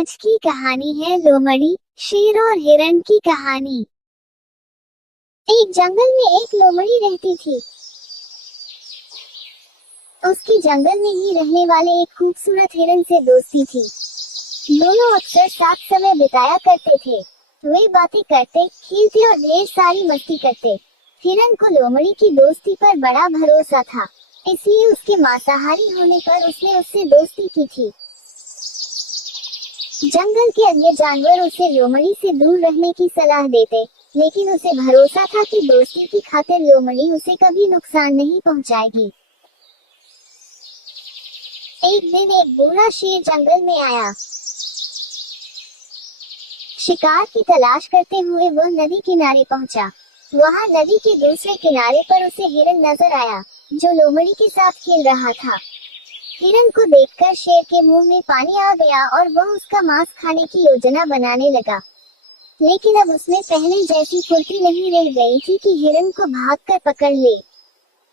आज की कहानी है लोमड़ी, शेर और हिरण की कहानी। एक जंगल में एक लोमड़ी रहती थी। उसकी जंगल में ही रहने वाले एक खूबसूरत हिरण से दोस्ती थी। दोनों अक्सर साथ समय बिताया करते थे। वे बातें करते, खेलते और ढेर सारी मस्ती करते। हिरण को लोमड़ी की दोस्ती पर बड़ा भरोसा था, इसलिए उसके मांसाहारी होने पर उसने उससे दोस्ती की थी। जंगल के अन्य जानवर उसे लोमड़ी से दूर रहने की सलाह देते, लेकिन उसे भरोसा था कि दोस्ती की खातिर लोमड़ी उसे कभी नुकसान नहीं पहुंचाएगी। एक दिन एक बूढ़ा शेर जंगल में आया। शिकार की तलाश करते हुए वह नदी किनारे पहुंचा। वहां नदी के दूसरे किनारे पर उसे हिरण नजर आया, जो लोमड़ी के साथ खेल रहा था। हिरण को देखकर शेर के मुंह में पानी आ गया और वह उसका मांस खाने की योजना बनाने लगा। लेकिन अब उसमें पहले जैसी फुर्ती नहीं रह गई थी कि हिरण को भागकर पकड़ ले।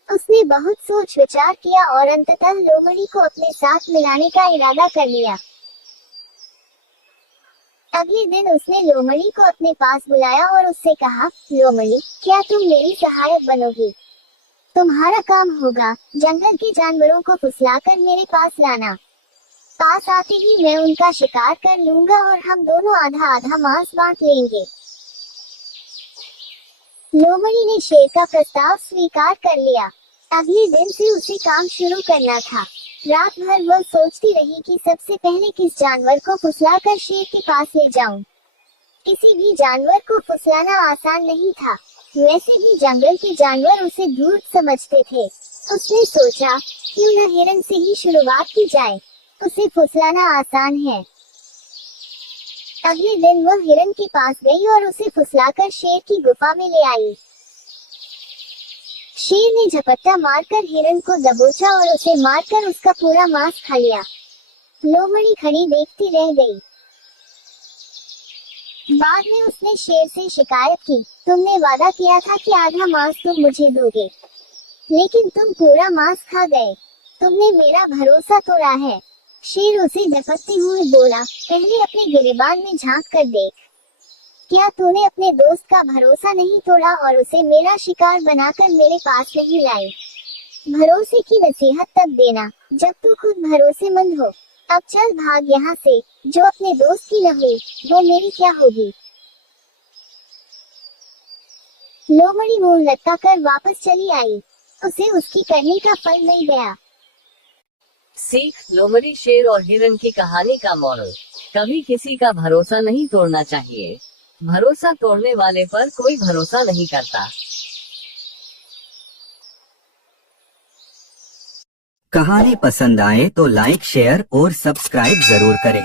उसने बहुत सोच विचार किया और अंततः लोमड़ी को अपने साथ मिलाने का इरादा कर लिया। अगले दिन उसने लोमड़ी को अपने पास बुलाया और उससे कहा, लोमड़ी, क्या तुम मेरी सहायक बनोगी? तुम्हारा काम होगा जंगल के जानवरों को फुसलाकर मेरे पास लाना। पास आते ही मैं उनका शिकार कर लूंगा और हम दोनों आधा आधा मांस बांट लेंगे। लोमड़ी ने शेर का प्रस्ताव स्वीकार कर लिया। अगले दिन से उसे काम शुरू करना था। रात भर वह सोचती रही कि सबसे पहले किस जानवर को फुसलाकर शेर के पास ले जाऊं। किसी भी जानवर को फुसलाना आसान नहीं था, वैसे भी जंगल के जानवर उसे धूर्त समझते थे। उसने सोचा, क्यों न हिरण से ही शुरुआत की जाए, उसे फुसलाना आसान है। अगले दिन वह हिरण के पास गई और उसे फुसलाकर शेर की गुफा में ले आई। शेर ने झपट्टा मारकर हिरण को दबोचा और उसे मारकर उसका पूरा मांस खा लिया। लोमड़ी खड़ी देखती रह गई। बाद में उसने शेर से शिकायत की, तुमने वादा किया था कि आधा मांस तुम मुझे दोगे, लेकिन तुम पूरा मांस खा गए। तुमने मेरा भरोसा तोड़ा है। शेर उसे झपटते हुए बोला, पहले अपने गिरेबान में झांक कर देख। क्या तूने अपने दोस्त का भरोसा नहीं तोड़ा और उसे मेरा शिकार बनाकर मेरे पास नहीं लाई? भरोसे की नसीहत तब देना जब तू खुद भरोसेमंद हो। अब चल भाग यहाँ से, जो अपने दोस्त की न हुई वो मेरी क्या होगी। लोमड़ी मुंह लटकाकर वापस चली आई। उसे उसकी करनी का फल मिल गया। सीख, लोमड़ी, शेर और हिरण की कहानी का मॉरल, कभी किसी का भरोसा नहीं तोड़ना चाहिए। भरोसा तोड़ने वाले पर कोई भरोसा नहीं करता। कहानी पसंद आए तो लाइक, शेयर और सब्सक्राइब जरूर करें।